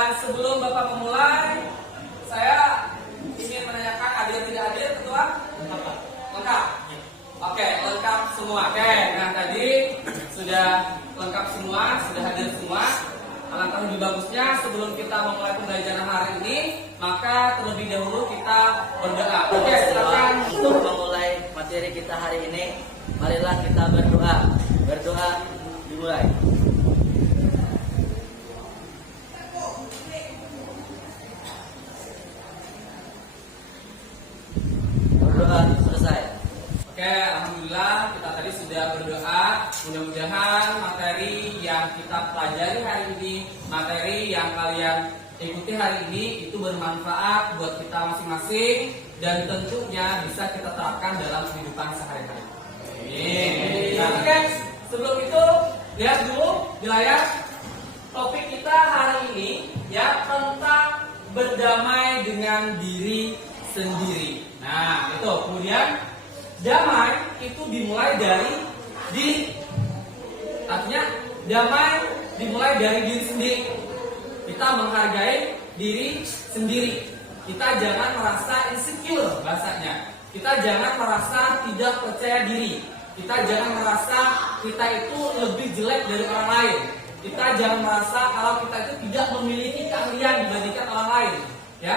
Dan sebelum Bapak memulai, saya ingin menanyakan hadir tidak hadir Ketua? Lengkap? Oke, lengkap semua. Oke, nah tadi sudah lengkap semua, sudah hadir semua. Alangkah lebih bagusnya sebelum kita memulai pembelajaran hari ini, maka terlebih dahulu kita berdoa. Oke, silakan. Untuk memulai materi kita hari ini, marilah kita berdoa. Berdoa dimulai. Berdoa selesai. Oke, alhamdulillah kita tadi sudah berdoa. Mudah-mudahan materi yang kita pelajari hari ini, materi yang kalian ikuti hari ini itu bermanfaat buat kita masing-masing dan tentunya bisa kita terapkan dalam kehidupan sehari-hari. Amin. Nah, oke, sebelum itu lihat dulu di layar topik kita hari ini ya tentang berdamai dengan diri sendiri. Nah, itu kemudian damai itu dimulai dari diri. Artinya damai dimulai dari diri sendiri. Kita menghargai diri sendiri. Kita jangan merasa insecure bahasanya. Kita jangan merasa tidak percaya diri. Kita jangan merasa kita itu lebih jelek dari orang lain. Kita jangan merasa kalau kita itu tidak memiliki keahlian dibandingkan orang lain. Ya,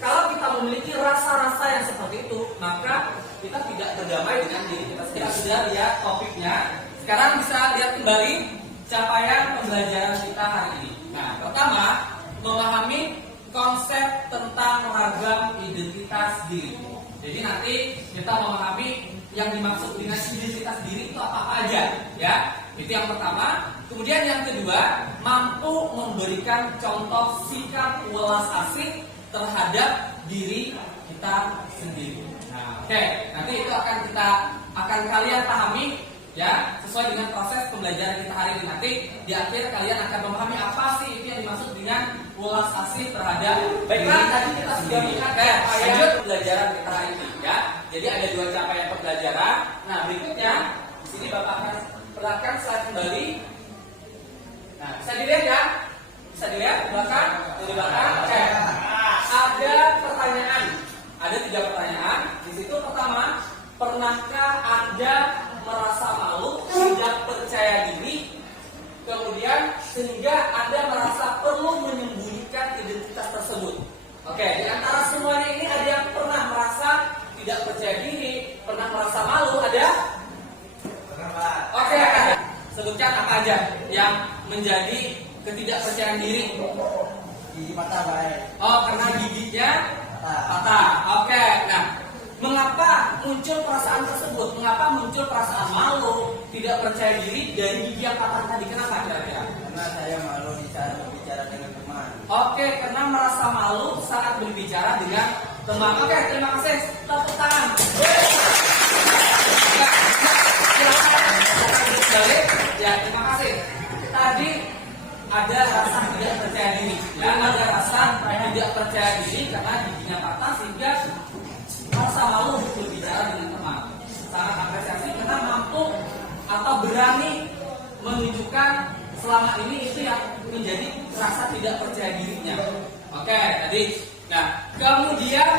kalau kita memiliki rasa-rasa yang seperti itu, maka kita tidak berdamai dengan diri kita sendiri. Kita sudah lihat topiknya. Sekarang bisa lihat kembali capaian pembelajaran kita hari ini. Nah, pertama, memahami konsep tentang ragam identitas diri. Jadi nanti kita memahami yang dimaksud dengan identitas diri itu apa aja, ya. Itu yang pertama. Kemudian yang kedua, mampu memberikan contoh sikap welas asih terhadap diri kita sendiri. Nah, oke, nanti itu akan kalian pahami ya sesuai dengan proses pembelajaran kita hari ini. Nanti di akhir kalian akan memahami apa sih itu yang dimaksud dengan welas asih terhadap Baiklah, diri tadi kita sudah melihat lanjut pembelajaran kita hari ini ya. Jadi ada dua capaian pembelajaran. Nah, berikutnya di sini Bapak akan perlihatkan slide kembali. Nah, bisa dilihat ya? Bisa dilihat belakang? Di belakang. Oke. Ada pertanyaan. Ada 3 pertanyaan. Di situ pertama, pernahkah Anda merasa malu, tidak percaya diri, kemudian sehingga Anda merasa perlu menyembunyikan identitas tersebut? Oke, di antara semuanya ini ada yang pernah merasa tidak percaya diri, pernah merasa malu, ada? Oke, ada. Sebutkan apa aja yang menjadi ketidakpercayaan diri? Gigi patah, baik. Oh, karena giginya patah. Oke, nah, mengapa muncul perasaan tersebut? Mengapa muncul perasaan malu, tidak percaya diri dari gigi yang patah tadi? Kenapa kira-kira? Karena saya malu berbicara dengan teman. Oke, karena merasa malu saat berbicara dengan teman. Oke, terima kasih. Tepuk tangan. Ya, terima kasih. Tadi ada rasa tidak percaya diri. Ya, ada rasa tidak percaya diri karena giginya patah sehingga merasa malu untuk berbicara dengan teman. Sangat apresiasi karena mampu atau berani menunjukkan selama ini itu yang menjadi rasa tidak percaya dirinya. Oke, tadi. Nah, kemudian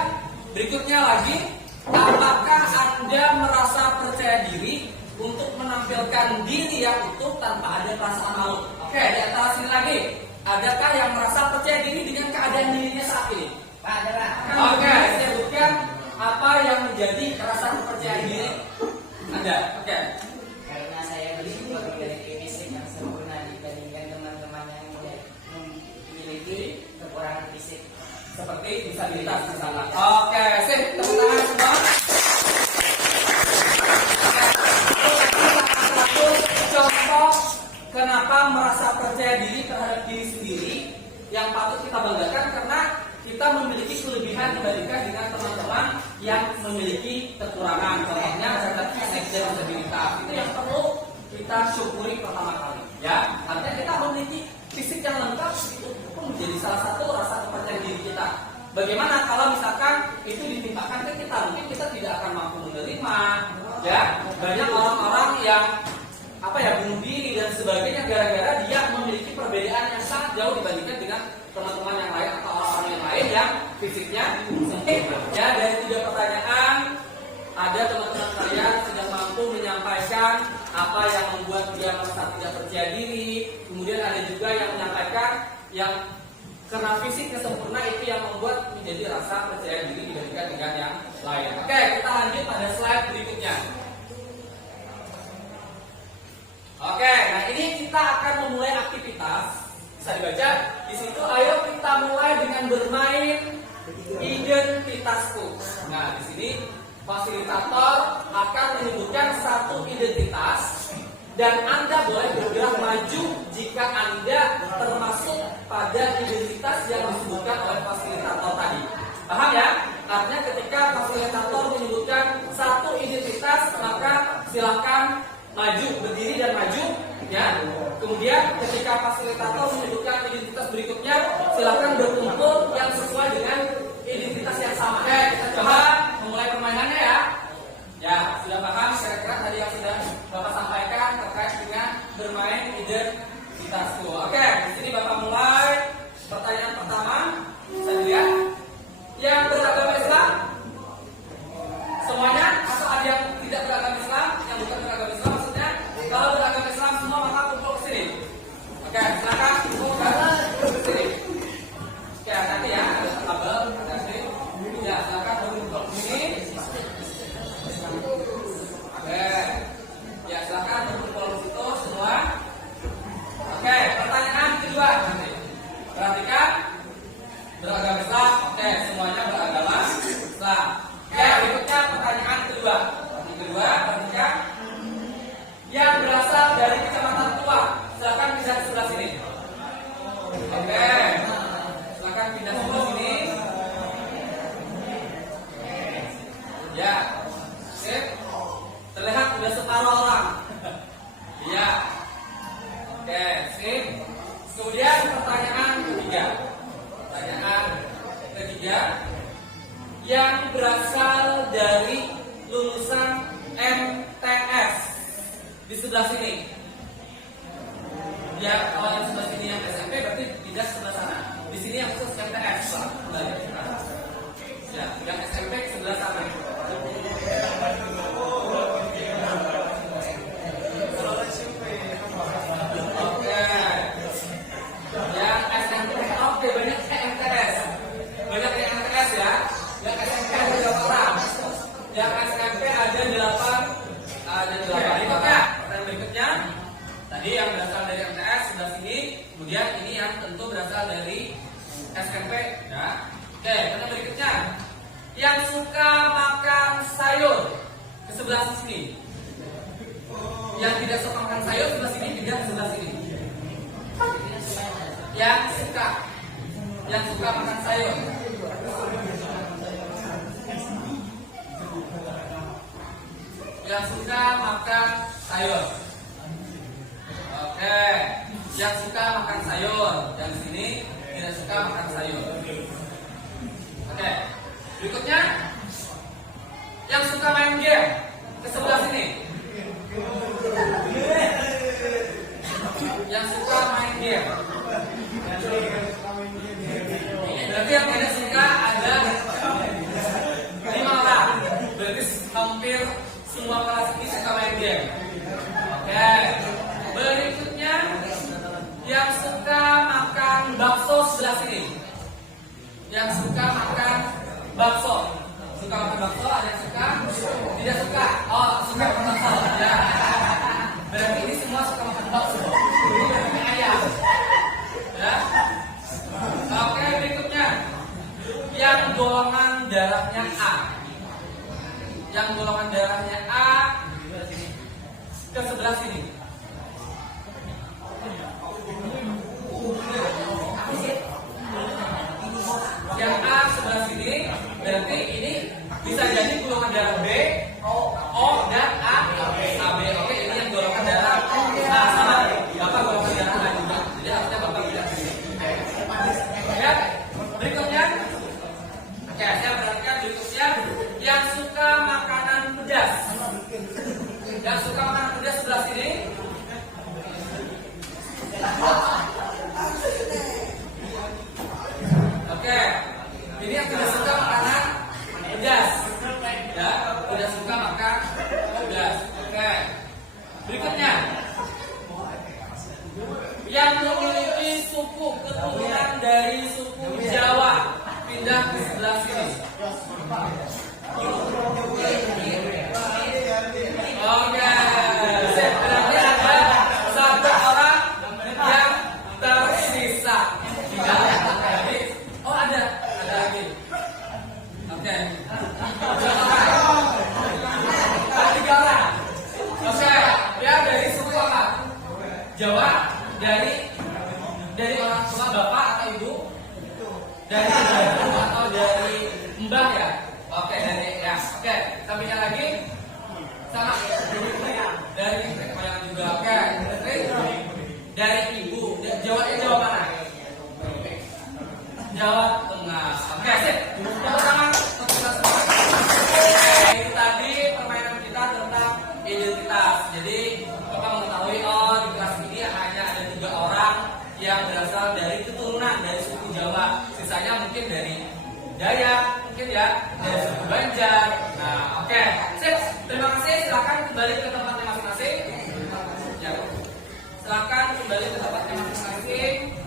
berikutnya lagi, apakah Anda merasa percaya diri untuk menampilkan diri yang utuh tanpa ada perasaan malu? Oke, di antara sini lagi, adakah yang merasa percaya diri dengan keadaan dirinya saat ini? Pak, ada Pak. Oke, sebutkan apa yang menjadi rasa kepercayaan diri Anda. Oke. Karena saya memiliki fisik yang sempurna dibandingkan teman-teman yang memiliki kekurangan fisik. Seperti disabilitas di sana. Oke, sip, tepuk tangan semua. Satu contoh kenapa merasa percaya diri terhadap diri sendiri yang patut kita banggakan karena kita memiliki kelebihan dibandingkan dengan teman-teman yang memiliki kekurangan. Contohnya cacat fisik dan disabilitas. Itu yang perlu kita syukuri pertama kali. Ya, artinya kita memiliki fisik yang lengkap itu menjadi salah satu rasa kepercayaan diri kita. Bagaimana kalau misalkan itu ditimpakan ke kita, mungkin kita tidak akan mampu menerima. Ya, banyak orang-orang yang bunuh diri dan sebagainya gara-gara dia memiliki perbedaan yang sangat jauh dibandingkan dengan fisiknya sempurna. Ya, dari 3 pertanyaan ada teman-teman kalian sudah mampu menyampaikan apa yang membuat dia merasa tidak percaya diri. Kemudian ada juga yang menyampaikan yang karena fisiknya sempurna itu yang membuat menjadi rasa percaya diri dibandingkan dengan yang lain. Oke, kita lanjut pada slide berikutnya. Oke, nah ini kita akan memulai aktivitas. Bisa dibaca di situ. Ayo kita mulai dengan bermain identitasku. Nah, di sini fasilitator akan menyebutkan satu identitas dan Anda boleh bergerak maju jika Anda termasuk pada identitas yang disebutkan oleh fasilitator tadi. Paham ya? Artinya ketika fasilitator menyebutkan satu identitas, maka silakan maju, berdiri dan maju, ya. Kemudian ketika fasilitator menyebutkan identitas berikutnya, silakan berkumpul yang sesuai dengan identitas yang sama. Kita coba memulai permainannya ya. Ya, sudah paham kira-kira tadi yang sudah Bapak sampaikan terkait dengan bermain identitasku. Oke, di sini Bapak mulai pertanyaan pertama. Saya lihat yang beragama Islam semuanya atau ada yang tidak beragama Islam, yang bukan beragama Islam maksudnya. Kalau beragama Islam semua maka kumpul ke sini. Oke, silakan kumpul ke sini. Oke, nanti ya ada kabel, ada sini. Ya, silakan kumpul ke sini. Oke, ya silakan berkumpul di situ semua. Oke, pertanyaan kedua nanti. Perhatikan, beragama Islam. Oke, semuanya beragama Islam. Oke, berikutnya pertanyaan kedua. Yang kedua, perhatikan. Yang berasal dari Kecamatan Tua, silakan pindah ke sebelah sini. Oke, silakan pindah sebelah sini. Ya, sip. Terlihat sudah separuh orang. Iya. Oke, sip. Kemudian pertanyaan ketiga. Pertanyaan ketiga yang berasal dari lulusan MTS di sebelah sini. Ya, kalau yang sebelah sini yang SMP berarti tidak sebelah sana. Di sini yang khusus MTS. Ya, yang SMP sebelah sana. Oke, banyak MTS. Banyak yang MTS ya. Yang SMP ada berapa orang? Yang SMP ada 8. Ada 8. Itu ya. Pertanyaan berikutnya. Tadi yang berasal dari MTS sebelah sini. Kemudian ini yang tentu berasal dari SMP ya. Oke, pertanyaan berikutnya. Yang suka makan sayur ke sebelah sini. Yang tidak suka makan sayur sebelah sini, tidak sebelah sini. Yang suka makan sayur. Yang suka makan sayur. Oke, yang suka makan sayur. Yang di sini tidak suka makan sayur. Oke, berikutnya yang suka main game ke sebelah sini. Yang suka main game. Berarti yang tidak suka ada 5 orang. Berarti hampir semua kelas ini suka main game. Oke. Berikutnya yang suka makan bakso sebelah sini. Yang suka makan bakso. Suka makan bakso, ada yang suka? Tidak suka. Oh, suka makan bakso. Ya. Berarti ini semua suka makan bakso. Ini berarti ayam. Ya. Oke, berikutnya yang golongan darahnya A. Yang golongan darahnya A ke sebelah sini. Yang A sebelah sini, berarti ini bisa jadi golongan darah B, O dan A. AB. Oke, ini yang golongan darah A sama. Bapak golongan darah A juga. Jadi harusnya Bapak tidak sini. Ya, berikutnya. Oke, saya perhatikan berikutnya yang suka makanan pedas. Yang suka makanan pedas sebelah sini. Oke, ini yang tidak suka makanan pedas. Ya, tidak suka makan pedas. Oke. Berikutnya, yang memiliki suku keturunan dari suku Jawa, pindah ke sebelah sini. Oke, berarti ada satu orang yang tersisa. Jadi, oh ada lagi. Oke, ada 3 orang. Oke, dia dari suku apa? Jawa, dari orang tua bapak atau ibu, dari ibu atau dari mbah ya. Oke, dari ya. Oke, sampingnya lagi sama dari moyang juga. Oke, dari ibu. Jawa mana? Jawa Tengah. Oke, sip. Tepuk tangan untuk kita semua. Itu tadi permainan kita tentang identitas. Jadi Bapak mengetahui di kelas ini hanya ada 3 orang yang berasal dari keturunan dari suku Jawa. Sisanya mungkin dari Dayak, mungkin ya dari suku Banjar. Nah, oke. Sip. Terima kasih. Silakan kembali ke tempatnya masing-masing. Ya. Silakan kembali ke tempatnya masing-masing.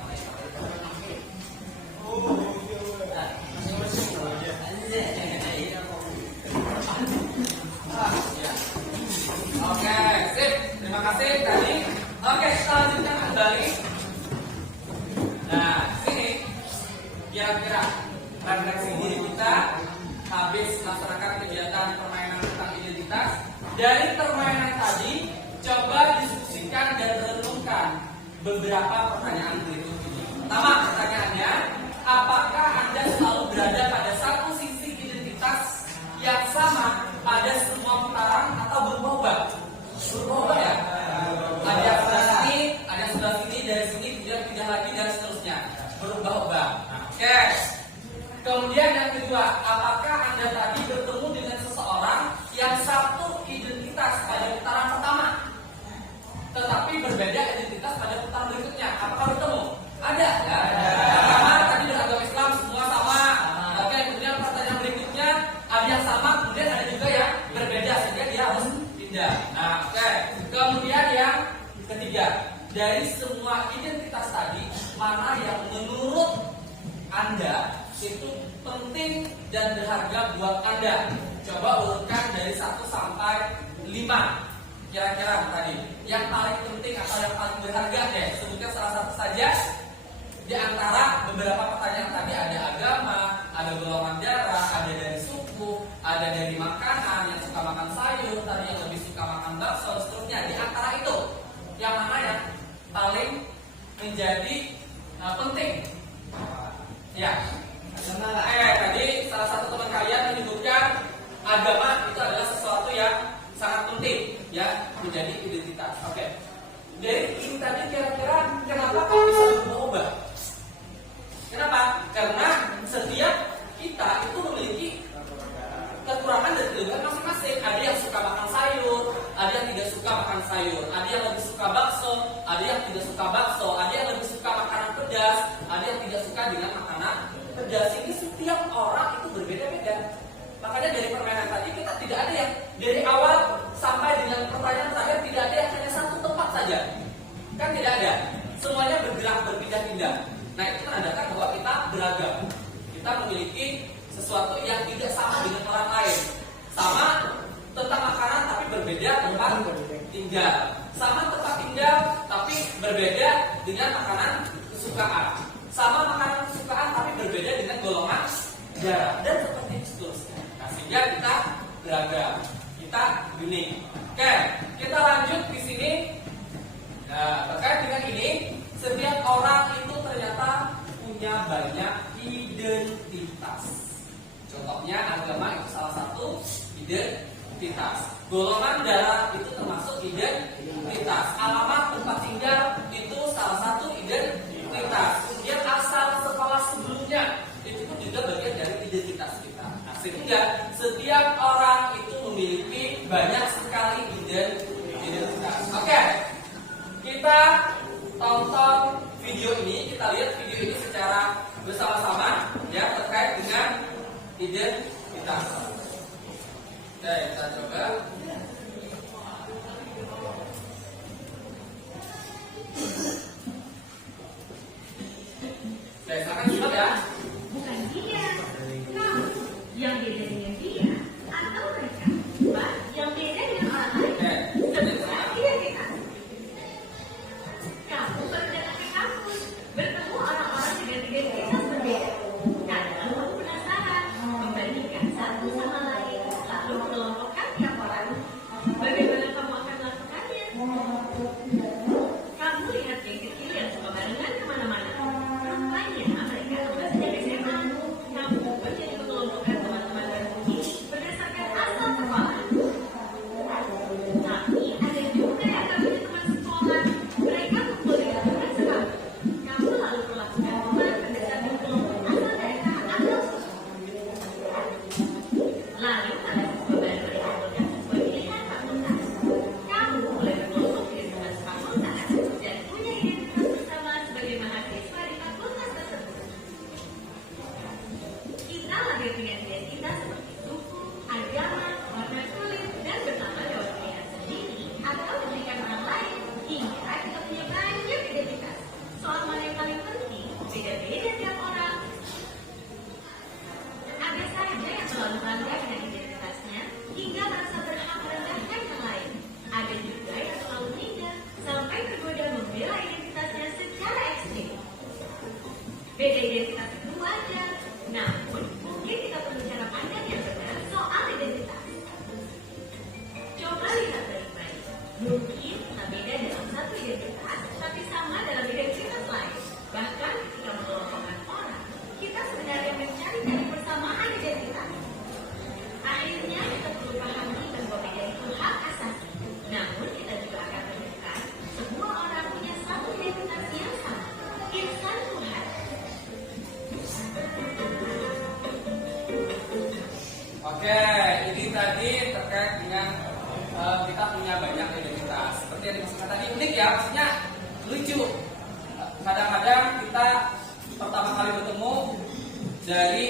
Oke, sip. Terima kasih tadi. Oke, selanjutnya kembali. Nah, sini kira-kira refleksi diri kita habis melaksanakan kegiatan permainan tentang identitas. Dari permainan tadi, coba diskusikan dan renungkan beberapa pertanyaan berikut ini. Pertama, pertanyaannya, apakah Anda selalu berada pada satu sisi identitas yang sama pada semua putaran atau berubah-ubah? Berubah ya? Ada yang sebelah sini, ada yang sebelah sini, dari sini pindah lagi dan seterusnya. Berubah-ubah. Oke. Kemudian yang kedua, apakah Anda tadi bertemu dengan seseorang yang satu identitas pada putaran pertama, tetapi berbeda identitas pada putaran berikutnya? Apakah bertemu? Ada. Ya. Pertama tadi beragama Islam semua sama. Oke. Kemudian pertanyaan berikutnya ada yang sama, kemudian ada juga yang berbeda sehingga dia harus pindah. Nah, oke. Kemudian yang ketiga, dari semua identitas tadi, mana yang menurut Anda itu penting dan berharga buat Anda? Coba urutkan dari 1 sampai 5. Kira-kira tadi yang paling penting atau yang paling berharga deh. Sebutkan salah satu saja. Di antara beberapa pertanyaan tadi ada agama, ada golongan darah, ada dari suku, ada dari makanan, yang suka makan sayur, tadi yang lebih suka makan bakso, dan seterusnya. Di antara itu, yang mana yang paling menjadi penting? Ya. Tadi salah satu teman kalian menyebutkan agama itu adalah sesuatu yang sangat penting ya menjadi identitas. Oke. Jadi ini tadi kira-kira kenapa kok bisa berubah? Kenapa? Karena setiap kita itu memiliki kekurangan dan kelebihan masing-masing. Ada yang suka makan sayur, ada yang tidak suka makan sayur, ada yang lebih suka bakso, ada yang tidak suka bakso, ada yang lebih suka makanan pedas, ada yang tidak suka dengan makanan pedas. Ini setiap orang itu berbeda-beda. Makanya dari permainan tadi kita tidak ada yang dari awal sampai dengan pertanyaan terakhir tidak ada yang hanya satu tempat saja. Kan tidak ada. Semuanya bergerak berpindah-pindah. Nah, itu menandakan bahwa kita beragam. Kita memiliki sesuatu yang tidak sama dengan orang lain. Sama tentang makanan tapi berbeda tempat tinggal. Sama tempat tinggal tapi berbeda dengan makanan kesukaan. Sama makanan kesukaan tapi berbeda dengan golongan darah dan seperti itu seterusnya. Nah, sehingga kita beragam, kita unik. Oke, kita lanjut di sini. Nah, terkait dengan ini, setiap orang itu ternyata punya banyak identitas. Contohnya agama itu salah satu identitas. Golongan darah itu termasuk identitas. Alamat tempat tinggal itu salah satu identitas. Kemudian asal sekolah sebelumnya itu pun juga bagian dari identitas kita. Nah, sehingga setiap orang itu memiliki banyak sekali identitas. Oke, kita tonton video ini, kita lihat video ini secara bersama-sama ya terkait dengan identitas. Oke, kita coba. Oke, silakan simak ya. Bukan dia, namun yang beda dengan dia atau mereka, bah yang beda dengan orang lain. Oke, Sebenarnya identitas. Kamu baru datang ke kampus, bertemu orang-orang dengan identitas berbeda. Karena kamu penasaran, membandingkan satu sama lain, lalu mengelompokkan tiap orang. Bagaimana kamu akan melakukannya? Kamu lihat geng kecil yang suka barengan kemana-mana. Rupanya mereka teman sejak SMA. Kamu menjadi mengelompokkan teman-teman baru ini berdasarkan asal sekolah. Tapi ada juga yang gak punya teman sekolah. Mereka kumpul dengan teman sekampus. Kamu lalu perlakukan teman berdasarkan kelompok asal mereka atau suku. Lalu ada siswa baru yang merupakan siswa pilihan fakultas. Kamu mulai berkelompok dengan teman fakultas dan punya identitas bersama sebagai mahasiswa di fakultas tersebut. Kita lahir dengan identitas seperti suku, agama, warna kulit, dan bersama lewat pilihan sendiri atau diberikan orang lain hingga kita punya banyak identitas. Soal mana yang paling penting, beda-beda tiap orang. Ada saja yang selalu bangga dengan identitasnya hingga merasa berhak merendahkan yang lain. Ada juga yang selalu minder sampai tergoda membela identitasnya secara ekstrim. Beda identitas itu wajar, namun mungkin kita perlu cara pandang yang benar soal identitas. Coba lihat baik-baik. Mungkin kita beda dalam satu identitas, tapi sama dalam identitas lain. Bahkan ketika mengelompokkan orang, kita sebenarnya mencari persamaan identitas. Akhirnya kita perlu pahami bahwa beda itu hak asasi. Namun kita juga akan menemukan semua orang punya satu identitas yang sama. Insan Tuhan. Oke, ini tadi terkait dengan kita punya banyak identitas. Seperti yang dimaksudkan tadi, unik ya, maksudnya lucu. Kadang-kadang kita pertama kali bertemu dari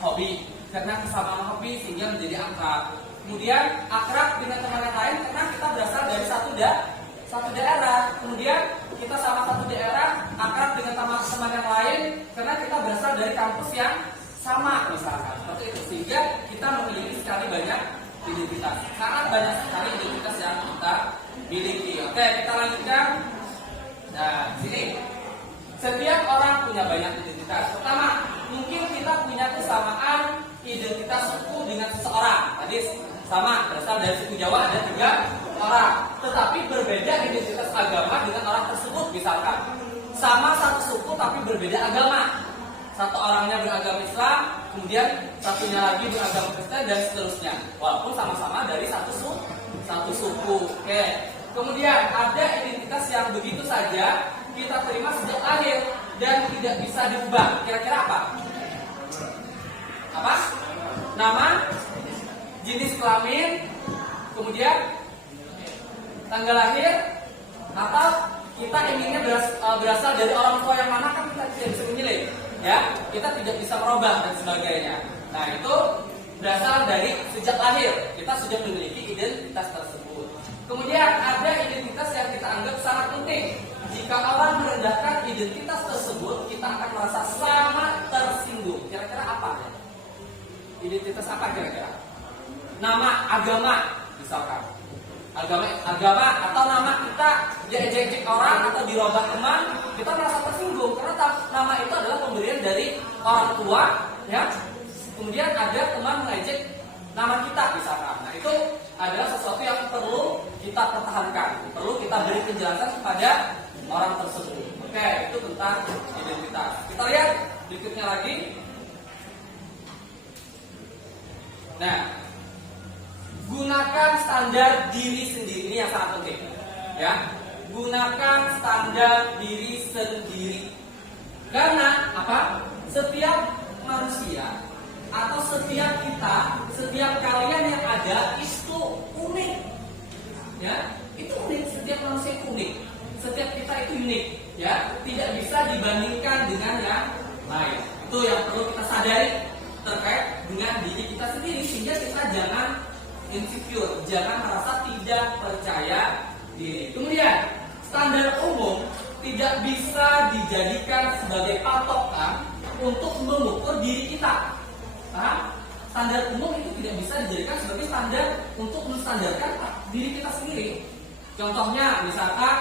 hobi, karena kesamaan hobi sehingga menjadi akrab. Kemudian akrab dengan teman yang lain karena kita berasal dari satu daerah. Kemudian kita sama satu daerah, akrab dengan teman yang lain karena kita berasal dari kampus yang sama misalkan. Seperti itu, sehingga kita memiliki sekali banyak identitas. Sangat banyak sekali identitas yang kita miliki. Oke, kita lanjutkan. Nah, sini. Setiap orang punya banyak identitas. Pertama, mungkin kita punya kesamaan identitas suku dengan seseorang. Tadi sama, berasal dari suku Jawa ada 3 orang. Tetapi berbeda identitas agama dengan orang tersebut misalkan. Sama satu suku tapi berbeda agama. Satu orangnya beragama Islam, kemudian satunya lagi beragama Kristen dan seterusnya. Walaupun sama-sama dari satu suku. Oke. Kemudian ada identitas yang begitu saja kita terima sejak lahir dan tidak bisa diubah. Kira-kira apa? Apa? Nama, jenis kelamin, kemudian tanggal lahir, atau kita inginnya berasal dari orang tua yang mana, kan kita tidak bisa memilih. Ya, kita tidak bisa merubah dan sebagainya. Nah, itu berasal dari sejak lahir kita sudah memiliki identitas tersebut. Kemudian ada identitas yang kita anggap sangat penting. Jika orang merendahkan identitas tersebut, kita akan merasa sangat tersinggung. Kira-kira apa? Identitas apa kira-kira? Nama, agama, misalkan. Agama atau nama kita diejek-ejek orang atau dirubah teman, kita merasa tersinggung karena nama itu adalah pemberian dari orang tua, ya. Kemudian ada teman mengejek nama kita misalkan. Nah, itu adalah sesuatu yang perlu kita pertahankan, perlu kita beri penjelasan kepada orang tersebut. Oke, itu tentang identitas. Kita lihat berikutnya lagi. Nah, gunakan standar diri sendiri, ini yang sangat penting, ya. Gunakan standar diri sendiri. Karena apa? Setiap manusia atau setiap kita, setiap kalian yang ada itu unik, ya. Itu unik, setiap manusia itu unik. Setiap kita itu unik, ya. Tidak bisa dibandingkan dengan yang lain. Itu yang perlu kita sadari terkait jangan insecure, jangan merasa tidak percaya diri. Kemudian, standar umum tidak bisa dijadikan sebagai patokan untuk mengukur diri kita. Paham? Standar umum itu tidak bisa dijadikan sebagai standar untuk menstandarkan diri kita sendiri. Contohnya, misalkan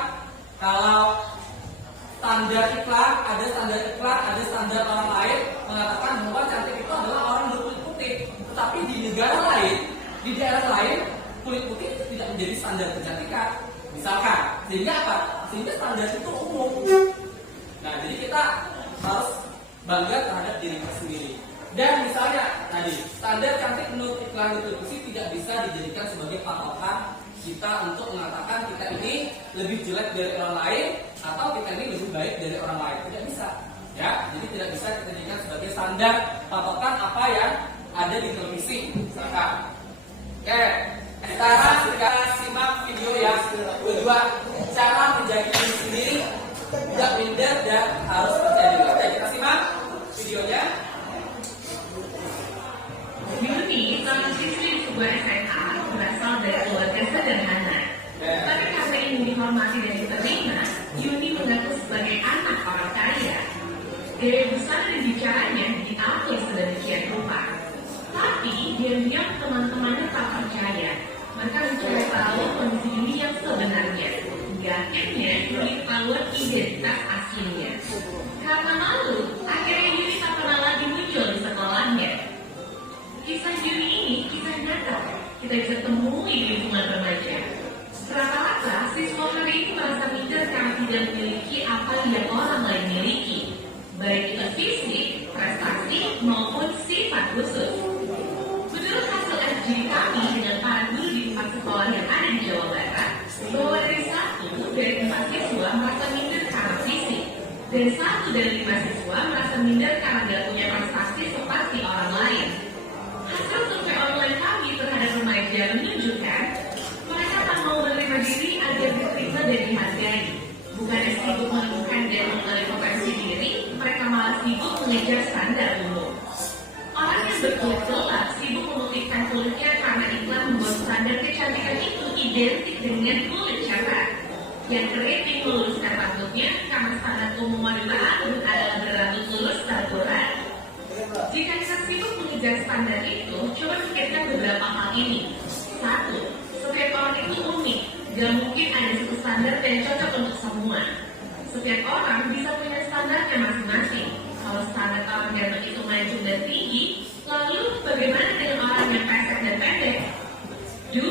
kalau standar iklan, ada standar orang lain mengatakan bahwa cantik itu adalah orang berkulit putih. Tetapi di negara lain, di daerah lain, kulit putih itu tidak menjadi standar kecantikan. Misalkan, sehingga apa? Sehingga standar itu umum. Nah, jadi kita harus bangga terhadap diri kita sendiri. Dan misalnya tadi, standar cantik menurut iklan di televisi tidak bisa dijadikan sebagai patokan kita untuk mengatakan kita ini lebih jelek dari orang lain atau kita ini lebih baik dari orang lain. Tidak bisa. Ya, jadi tidak bisa kita jadikan sebagai standar patokan apa yang ada di televisi. Misalkan. Oke, sekarang kita simak video yang kedua, cara menjadi diri sendiri, tidak minder dan harus percaya diri. Oke, kita simak videonya. Yuni, seorang siswi di sebuah SMA, berasal dari keluarga sederhana. Tapi karena ingin dihormati dan diterima, Yuni mengaku sebagai anak orang kaya. Gaya besar dan bicaranya diatur sedemikian rupa. Tapi diam-diam teman-temannya tak percaya. Mereka mencari tahu kondisi Yuni yang sebenarnya. Hingga akhirnya Yuni ketahuan identitas aslinya. Karena malu, akhirnya Yuni tak pernah lagi muncul di sekolahnya. Kisah Yuni ini kisah nyata. Kita bisa temui di lingkungan remaja. Rata-rata siswa hari ini merasa minder karena tidak memiliki apa yang orang lain miliki, baik itu fisik, prestasi maupun sifat khusus. Menurut hasil FGD kami dengan para guru di 4 sekolah yang ada di Jawa Barat, bahwa dari 1 dari 5 siswa merasa minder karena fisik, dan 1 dari 5 siswa merasa minder karena tidak punya prestasi seperti orang lain. Hasil survei online kami terhadap remaja menunjukkan mereka tak mau menerima diri agar diterima dan dihargai. Bukannya sibuk menemukan dan mengenali potensi diri, mereka malah sibuk mengejar standar umum. Orang yang berkulit gelap sibuk memutihkan kulitnya karena iklan membuat standar kecantikan itu identik dengan kulit cerah. Yang keriting meluruskan rambutnya karena standar umum wanita anggun adalah berambut lurus terkurat. Jika kita sibuk mengejar standar itu, coba pikirkan beberapa hal ini. 1. Setiap orang itu unik. Gak mungkin ada satu standar yang cocok untuk semua. Setiap orang bisa punya standarnya masing-masing. Kalau standar orang ganteng itu maju dan tinggi, lalu bagaimana dengan orang yang pesek dan pendek? 2.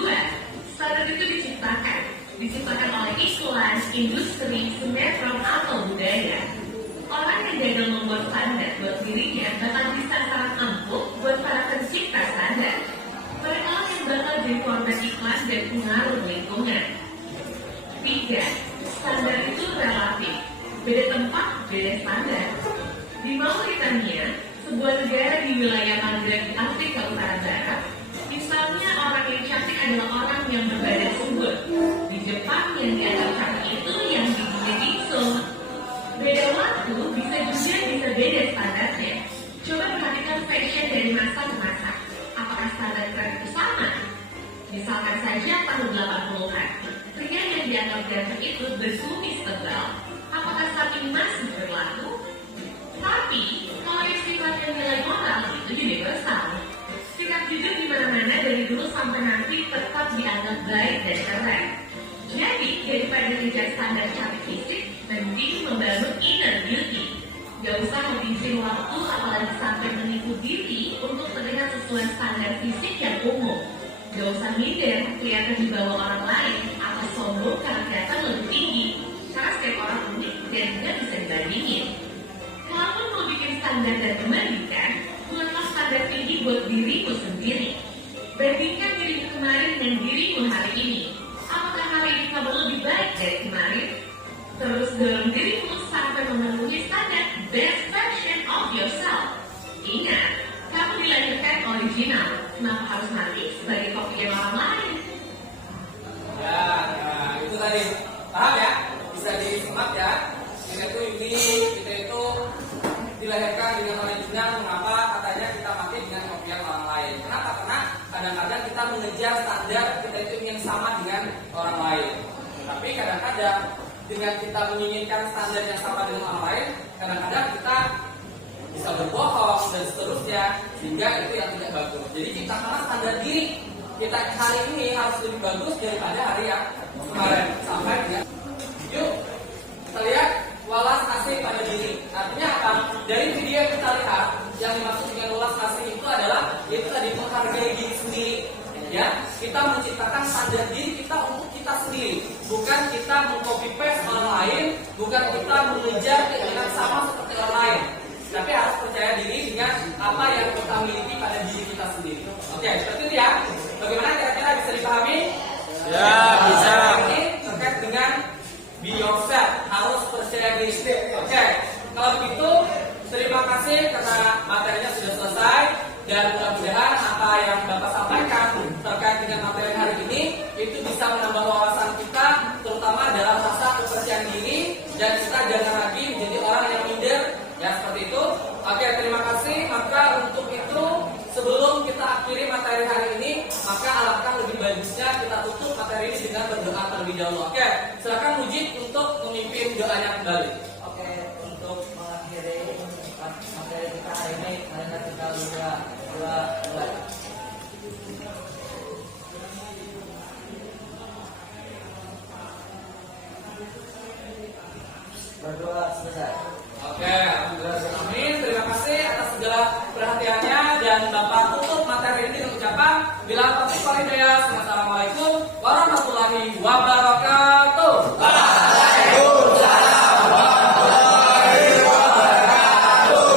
Standar itu diciptakan oleh iklan, industri, sinetron, atau budaya. Orang yang gagal membuat standar buat dirinya bakal bisa sangat empuk buat para pencipta standar. Mereka yang bakal jadi korban iklan dan pengaruh lingkungan. 3. Standar itu relatif. Beda tempat, beda standar. Di Mauritania, sebuah negara di wilayah Maghreb di Afrika Utara Barat, misalnya orang yang cantik adalah orang yang berbadan subur. Di Jepang yang dianggap cantik itu yang giginya bisul. Beda waktu bisa beda standarnya. Coba perhatikan fashion dari masa ke masa. Apakah standar tren itu sama? Misalkan saja tahun 80-an, pria yang dianggap ganteng itu berkumis tebal. Apakah saat ini masih berlaku? Tapi, kalau yang sifatnya nilai moral itu universal. Sikap jujur di mana-mana dari dulu sampai nanti tetap dianggap baik dan keren. Jadi, daripada mengejar standar cantik fisik, mending membangun inner beauty. Gak usah habisin waktu apalagi sampai menipu diri untuk terlihat sesuai standar fisik yang umum. Gak usah minder kelihatan di bawah orang lain atau sombong karena kelihatan lebih tinggi. Karena setiap orang unik dan gak bisa dibandingin. Kalaupun mau bikin standar dan kebandingkan, buatlah standar tinggi buat dirimu sendiri. Bandingkan dirimu kemarin dan dirimu hari ini. Apakah hari ini kamu lebih baik dari kemarin? Terus dorong dirimu sampai memenuhi standar best version of yourself. Ingat, kamu dilahirkan original. Kenapa harus mati sebagai kopi orang lain? Ya, nah, itu tadi. Paham ya? Bisa disimak ya. Kita itu dilahirkan dengan original. Mengapa katanya kita mati dengan kopian orang lain? Kenapa? Karena kadang-kadang mengejar standar kita itu ingin sama dengan orang lain. Tapi kadang-kadang dengan kita menginginkan standar yang sama dengan orang lain, kadang-kadang kita bisa berbohong dan seterusnya, sehingga itu yang tidak bagus. Jadi ciptakanlah standar diri kita hari ini harus lebih bagus daripada hari yang kemarin. Sampai ya, yuk kita lihat walas asih pada diri. Artinya apa? Dari video yang kita lihat, yang dimaksud dengan walas asih itu adalah itu tadi menghargai diri sendiri. Ya, kita menciptakan standar diri kita untuk kita sendiri, bukan kita mengcopy paste orang lain, bukan kita mengejar keinginan sama seperti orang lain. Tapi harus percaya diri dengan apa yang kita miliki pada diri kita sendiri. Oke, seperti itu ya. Bagaimana kira-kira bisa dipahami? Ya, bisa. Ini terkait dengan be yourself, harus percaya diri. Oke, kalau begitu terima kasih karena materinya sudah selesai dan mudah-mudahan apa yang Bapak sampaikan terkait dengan materi hari ini itu bisa menambah wawasan kita, terutama dalam rasa kepercayaan diri, dan kita jangan lagi menjadi orang yang minder. Ya, seperti itu. Oke, terima kasih. Maka untuk itu sebelum kita akhiri materi hari ini, maka alangkah lebih bagusnya kita tutup materi ini dengan berdoa terlebih dahulu. Oke, silakan Mujib untuk memimpin doanya kembali. Oke, untuk mengakhiri materi kita hari ini, mari kita berdoa. Berdoa selesai. Oke, alhamdulillah. Amin. Terima kasih atas segala perhatiannya, dan Bapak tutup materi ini dengan ucapan bila taufiq wal hidayah. Wassalamualaikum warahmatullahi wabarakatuh. Waalaikumsalam warahmatullahi wabarakatuh.